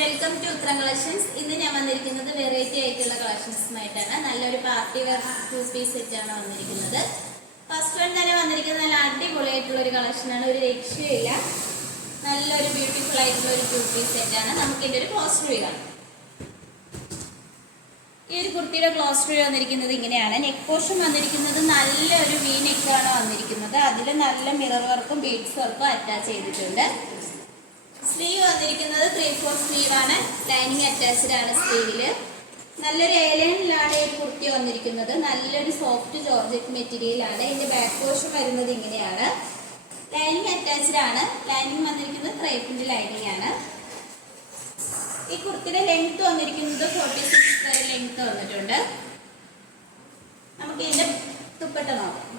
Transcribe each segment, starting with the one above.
Welcome to ഉത്തരം collections. ഇന്ന് ഞാൻ വന്നിരിക്കുന്നത് വെറൈറ്റി ആയിട്ടുള്ള കളക്ഷൻസുമായിട്ടാണ്. നല്ലൊരു പാർട്ടി വെയർ 2 പീസ് സെറ്റ് ആണ് വന്നിരിക്കുന്നത്. ഫസ്റ്റ് വൺ തന്നെ വന്നിരിക്കുന്നത് നല്ല അടിപൊളിയായിട്ടുള്ള ഒരു കളക്ഷനാണ്. ഒരു രക്ഷയില്ല, നല്ലൊരു ബ്യൂട്ടിഫുൾ ആയിട്ടുള്ള ഒരു 2 പീസ് സെറ്റ് ആണ്. നമുക്ക് ഇതിന്റെ ഒരു ക്ലോസ് വ്യൂ കാണാം. ഈ ഒരു കുർത്തിയുടെ ക്ലോസ് വ്യൂ വന്നിരിക്കുന്നത് ഇങ്ങനെയാണ്. നെക്ക് പോർഷൻ വന്നിരിക്കുന്നത് നല്ലൊരു വി നെക്കാണ് വന്നിരിക്കുന്നത്. അതിൽ നല്ല മിറർ വർക്കും ബീഡ്സ് വർക്കും അറ്റാച്ച് ചെയ്തിട്ടുണ്ട്. സ്ലീവ് വന്നിരിക്കുന്നത് 3/4 സ്ലീവ് ആണ്. ലൈനിങ് അറ്റാച്ച്ഡ് ആണ് സ്ലീവില്. നല്ലൊരു ഏലൈനിലാണ് ഈ കുർത്തി വന്നിരിക്കുന്നത്. നല്ലൊരു സോഫ്റ്റ് ജോർജറ്റ് മെറ്റീരിയൽ ആണ്. ഇതിന്റെ ബാക്ക് പോർഷൻ വരുന്നത് ഇങ്ങനെയാണ്. ലൈനിങ് അറ്റാച്ച്ഡ് ആണ്. ലൈനിങ് വന്നിരിക്കുന്നത് ക്രേപ്പിന്റെ ലൈനിങ് ആണ്. ഈ കുർത്തിയുടെ ലെങ്ത് വന്നിരിക്കുന്നത് 46 വരെ ലെങ്ത് വന്നിട്ടുണ്ട്. നമുക്ക് ഇതിന്റെ ദുപ്പട്ട നോക്കാം.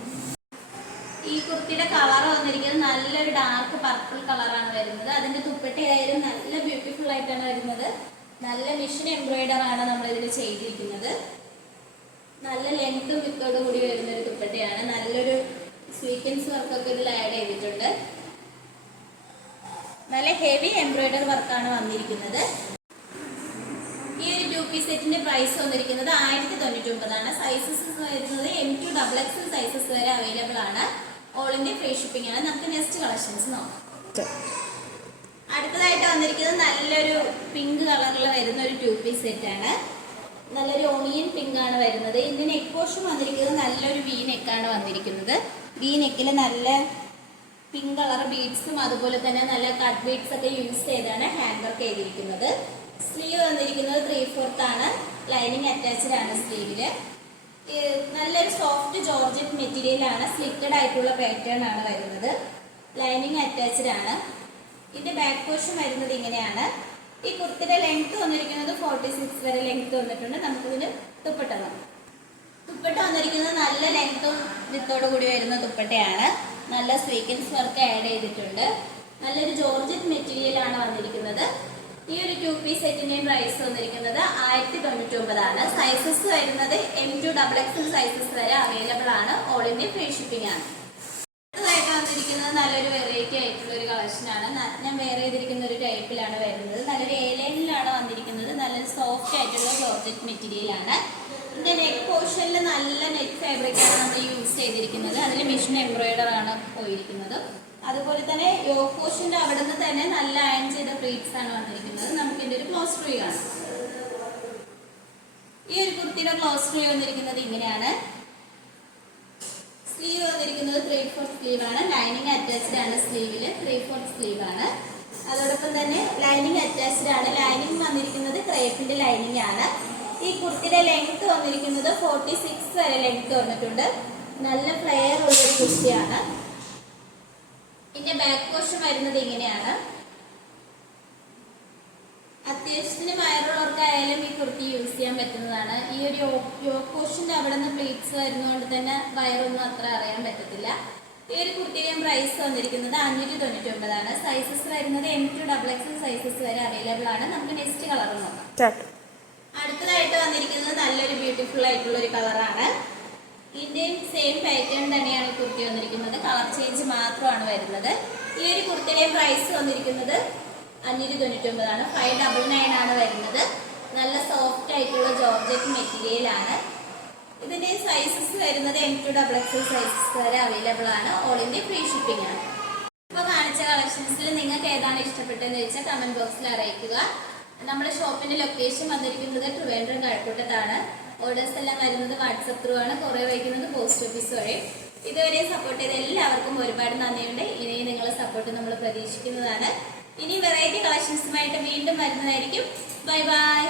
ഈ കുർത്തിയുടെ കളർ വന്നിരിക്കുന്നത് നല്ലൊരു ഡാർക്ക് പർപ്പിൾ കളറാണ് വരുന്നത്. അതിന്റെ ദുപ്പട്ടയായാലും നല്ല ബ്യൂട്ടിഫുൾ ആയിട്ടാണ് വരുന്നത്. നല്ല മിഷൻ എംബ്രോയിഡർ ആണ് നമ്മൾ ഇതിൽ ചെയ്തിരിക്കുന്നത്. നല്ല ലെങ്ത്തും വിത്തോടും കൂടി വരുന്ന ഒരു ദുപ്പട്ടയാണ്. നല്ലൊരു സ്വീക്വൻസ് വർക്കൊക്കെ ഇതിൽ ആഡ് ചെയ്തിട്ടുണ്ട്. നല്ല ഹെവി എംബ്രോയിഡർ വർക്കാണ് വന്നിരിക്കുന്നത്. ഈ ഒരു 2 പീസ് സെറ്റിന്റെ പ്രൈസ് വന്നിരിക്കുന്നത് 1099 ആണ്. സൈസസ് വരുന്നത് M2 XXL സൈസസ് വരെ അവൈലബിൾ ആണ്. ഓൾ ഇന്ത്യ ഫ്രീ ഷിപ്പിംഗ് ആണ്. നമുക്ക് നെക്സ്റ്റ് കളക്ഷൻസ് നോക്കാം. അടുത്തതായിട്ട് വന്നിരിക്കുന്നത് നല്ലൊരു പിങ്ക് കളറിൽ വരുന്ന ഒരു 2 പീസ് സെറ്റ് ആണ്. നല്ലൊരു ഓണിയൻ പിങ്ക് ആണ് വരുന്നത്. ഇതിന്റെ നെക്ക് പോർഷൻ വന്നിരിക്കുന്നത് നല്ലൊരു വി നെക്കാണ് വന്നിരിക്കുന്നത്. വി നെക്കിൽ നല്ല പിങ്ക് കളർ ബീഡ്സും അതുപോലെ തന്നെ നല്ല കട്ട് ബീഡ്സ് ഒക്കെ യൂസ് ചെയ്താണ് ഹാൻഡ് വർക്ക് ചെയ്തിരിക്കുന്നത്. സ്ലീവ് വന്നിരിക്കുന്നത് 3/4 ആണ്. ലൈനിങ് അറ്റാച്ച്ഡ് ആണ് സ്ലീവില്. നല്ലൊരു സോഫ്റ്റ് ജോർജറ്റ് മെറ്റീരിയൽ ആണ്. സ്ലിറ്റഡ് ആയിട്ടുള്ള പാറ്റേൺ ആണ് വരുന്നത്. ലൈനിങ് അറ്റാച്ച്ഡ് ആണ്. ഇതിന്റെ ബാക്ക് പോർഷൻ വരുന്നത് ഇങ്ങനെയാണ്. ഈ കുർത്തിയുടെ ലെങ്ത് വന്നിരിക്കുന്നത് 46 വരെ ലെങ്ത് വന്നിട്ടുണ്ട്. നമുക്കിതിന് ദുപ്പട്ട നോക്കാം. ദുപ്പട്ട വന്നിരിക്കുന്നത് നല്ല ലെങ്ത്തും വിത്തോടു കൂടി വരുന്ന ദുപ്പട്ടയാണ്. നല്ല സ്വീക്വൻസ് വർക്ക് ആഡ് ചെയ്തിട്ടുണ്ട്. നല്ലൊരു ജോർജറ്റ് മെറ്റീരിയൽ ആണ് വന്നിരിക്കുന്നത്. ഈ ഒരു 2 പീസ് സെറ്റിന്റെയും പ്രൈസ് വന്നിരിക്കുന്നത് 1099 ആണ്. സൈസസ് വരുന്നത് M2 XXL സൈസസ് വരെ അവൈലബിൾ ആണ്. ഓൾ ഇന്ത്യ ഫ്രീ ഷിപ്പിംഗ് ആണ്. അടുത്തതായിട്ട് വന്നിരിക്കുന്നത് നല്ലൊരു വെറൈറ്റി ആയിട്ടുള്ള ഒരു കളക്ഷൻ ആണ്. ഞാൻ വെയർ ചെയ്തിരിക്കുന്ന ഒരു ടൈപ്പിലാണ് വരുന്നത്. നല്ലൊരു ഏലൈനിലാണ് വന്നിരിക്കുന്നത്. നല്ലൊരു സോഫ്റ്റ് ആയിട്ടുള്ള ജോർജറ്റ് മെറ്റീരിയൽ ആണ്. ഇതിന്റെ നെക്ക് പോർഷനിൽ നല്ല നെറ്റ് ഫാബ്രിക് ആണ് നമ്മൾ യൂസ് ചെയ്തിരിക്കുന്നത്. അതിൽ മിഷൻ എംബ്രോയിഡർ ആണ് പോയിരിക്കുന്നത്. അതുപോലെ തന്നെ യോക്ക് പോർഷന്റെ അവിടെ നിന്ന് തന്നെ നല്ല അയൺ ചെയ്ത പ്ലീറ്റ്സ് ആണ് വന്നിരിക്കുന്നത്. നമുക്ക് ഇതിന്റെ ഒരു ക്ലോസ് വ്യൂ കാണാം. ഈ ഒരു കുർത്തിയുടെ ക്ലോസ് വ്യൂ വന്നിരിക്കുന്നത് ഇങ്ങനെയാണ്. സ്ലീവ് വന്നിരിക്കുന്നത് 3/4 സ്ലീവ് ആണ്. ലൈനിങ് അറ്റാച്ച്ഡ് ആണ് സ്ലീവില്. 3/4 സ്ലീവ് ആണ്. അതോടൊപ്പം തന്നെ ലൈനിങ് അറ്റാച്ച്ഡ് ആണ്. ലൈനിങ് വന്നിരിക്കുന്നത് ക്രേപ്പിന്റെ ലൈനിങ് ആണ്. ഈ കുർത്തിയുടെ ലെങ്ത് വന്നിരിക്കുന്നത് 46 വരെ ലെങ്ത് വന്നിട്ടുണ്ട്. നല്ല ഫ്ലെയർ ഉള്ള ഒരു കുർത്തിയാണ്. ഇതിന്റെ ബാക്ക് പോർഷൻ വരുന്നത് ഇങ്ങനെയാണ്. അത്യാവശ്യത്തിന് വയറുള്ളവർക്കായാലും ഈ കുർത്തി യൂസ് ചെയ്യാൻ പറ്റുന്നതാണ്. ഈ ഒരു യോക്ക് പോർഷന്റെ അവിടെ നിന്ന് പ്ലീറ്റ്സ് വരുന്നതുകൊണ്ട് തന്നെ വയറൊന്നും അത്ര അറിയാൻ പറ്റത്തില്ല. ഈ ഒരു കുർത്തിയുടെ പ്രൈസ് വന്നിരിക്കുന്നത് 599 ആണ്. സൈസസ് വരുന്നത് M2 XXL സൈസസ് വരെ അവൈലബിൾ ആണ്. നമുക്ക് നെക്സ്റ്റ് കളർ നോക്കാം. അടുത്തതായിട്ട് വന്നിരിക്കുന്നത് നല്ലൊരു ബ്യൂട്ടിഫുൾ ആയിട്ടുള്ള ഒരു കളറാണ്. ഇതിന്റെയും സെയിം പാറ്റേൺ തന്നെയാണ് കുർത്തി വന്നിരിക്കുന്നത്. കളർ ചേഞ്ച് മാത്രമാണ് വരുന്നത്. ഈ ഒരു കുർത്തിയുടെ പ്രൈസ് വന്നിരിക്കുന്നത് 599 ആണ്. 599 ആണ് വരുന്നത്. നല്ല സോഫ്റ്റ് ആയിട്ടുള്ള ജോർജറ്റ് മെറ്റീരിയൽ ആണ്. ഇതിന്റെ സൈസസ് വരുന്നത് M2 XXL സൈസസ് വരെ അവൈലബിൾ ആണ്. ഓൾ ഇന്ത്യ ഫ്രീ ഷിപ്പിംഗ് ആണ്. ഇപ്പോൾ കാണിച്ച കളക്ഷൻസിൽ നിങ്ങൾക്ക് ഏതാണ് ഇഷ്ടപ്പെട്ടതെന്ന് വെച്ചാൽ കമന്റ് ബോക്സിൽ അറിയിക്കുക. നമ്മുടെ ഷോപ്പിന്റെ ലൊക്കേഷൻ വന്നിരിക്കുന്നത് ട്രിവാൻഡ്രം കഴക്കൂട്ടത്താണ്. ഓർഡേഴ്സ് എല്ലാം വരുന്നത് വാട്സപ്പ് ത്രൂ ആണ്. കൊറിയർ അയക്കുന്നത് പോസ്റ്റ് ഓഫീസ് വഴി. ഇതുവരെ സപ്പോർട്ട് ചെയ്ത എല്ലാവർക്കും ഒരുപാട് നന്ദിയുണ്ട്. ഇനി നിങ്ങളെ സപ്പോർട്ട് നമ്മൾ പ്രതീക്ഷിക്കുന്നതാണ്. ഇനി വെറൈറ്റി കളക്ഷൻസുമായിട്ട് വീണ്ടും വരുന്നതായിരിക്കും. Bye bye.